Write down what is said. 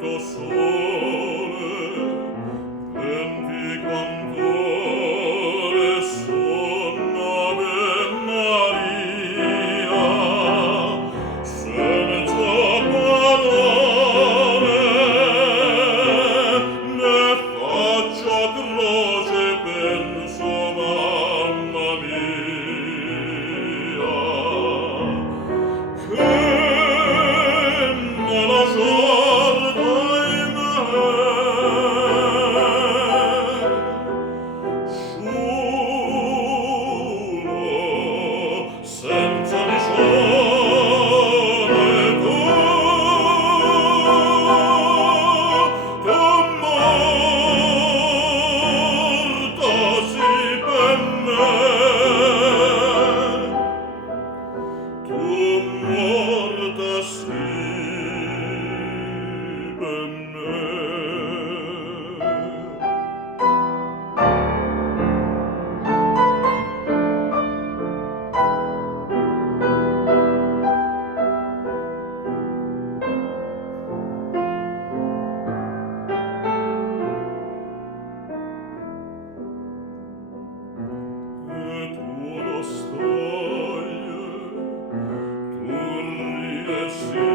santo sole, vendicantore son Ave Maria, senza parole ne faccio croce, penso, mamma mia, che nella sorda in me solo senza visione tu morta si per me, tu morta si per me. E tu lo stai, tu riesci